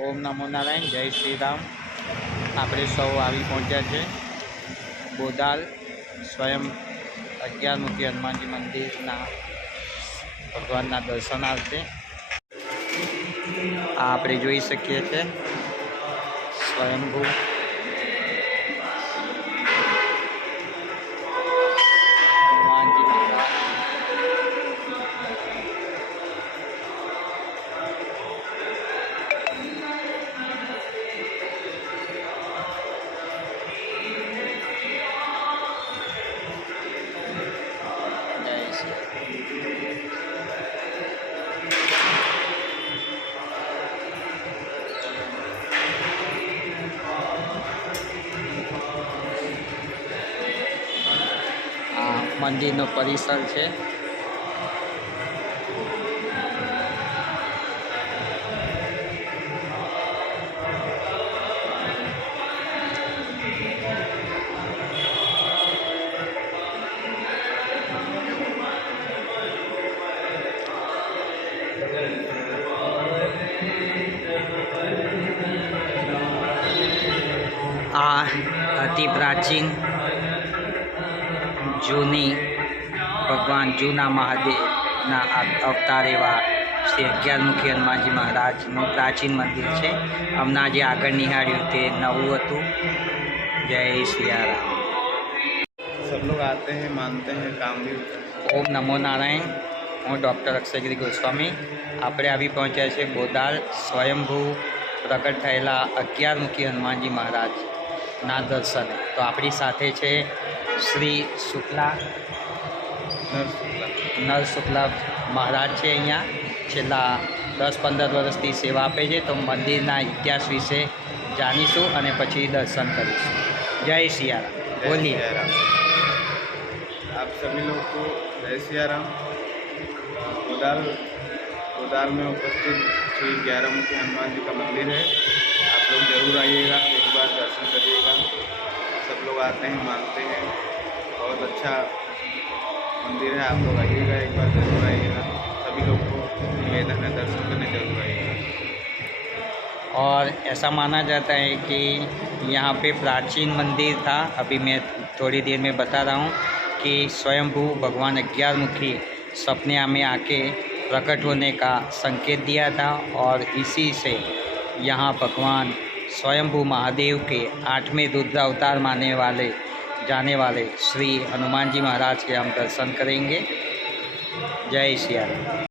ઓમ નમો નારાયણ, જય શ્રી રામ. આપણે સૌ આવી પહોંચ્યા છે બોદાલ સ્વયં અગિયારમુખી હનુમાનજી મંદિરના ભગવાનના દર્શનાર્થે આ આપણે જોઈ શકીએ છીએ સ્વયંભૂ મંદિરનો પરિસર છે. આ અતિ પ્રાચીન જૂની ભગવાન જૂના મહાદેવના અવતાર એવા શ્રી અગિયારમુખી હનુમાનજી મહારાજનું પ્રાચીન મંદિર છે. હમણાં જે આગળ નિહાળ્યું તે નવું હતું. જય સિયારામ સબ લોગ આતે હૈ માનતે ઓમ નમો નારાયણ. હું ડૉક્ટર અક્ષયગીરી ગોસ્વામી. આપણે આવી પહોંચ્યા છીએ બોદાલ સ્વયંભૂ પ્રગટ થયેલા અગિયારમુખી હનુમાનજી મહારાજના દર્શન. તો આપણી સાથે છે શ્રી શુક્લા नर्स નર શુક્લા મહારાજ છે અહીંયા છેલ્લા દસ પંદર વર્ષથી સેવા આપે છે તો મંદિરના ઇતિહાસ વિશે જાણીશું અને પછી દર્શન કરીશું જય સિયારામ બોલીએ सियाराम आप सभी लोग को जय सियाराम कोदाल कोदाल में उपस्थित श्री ग्यारह मुखी हनुमान जी का मंदिर है आप लोग जरूर आइएगा एक बार दर्शन करिएगा सब लोग आते हैं मानते हैं बहुत अच्छा मंदिर है, आप लोग आइएगा, एक बार ज़रूर आइएगा। सभी लोग को निवेदन है दर्शन करने ज़रूर आइएगा। और ऐसा माना जाता है कि यहाँ पे प्राचीन मंदिर था। अभी मैं थोड़ी देर में बता रहा हूँ कि स्वयंभू भगवान ग्यारह मुखी सपने में आके प्रकट होने का संकेत दिया था और इसी से यहाँ भगवान स्वयंभू महादेव के आठवें रुद्र अवतार माने वाले जाने वाले श्री हनुमान जी महाराज के हम दर्शन करेंगे जय सिया राम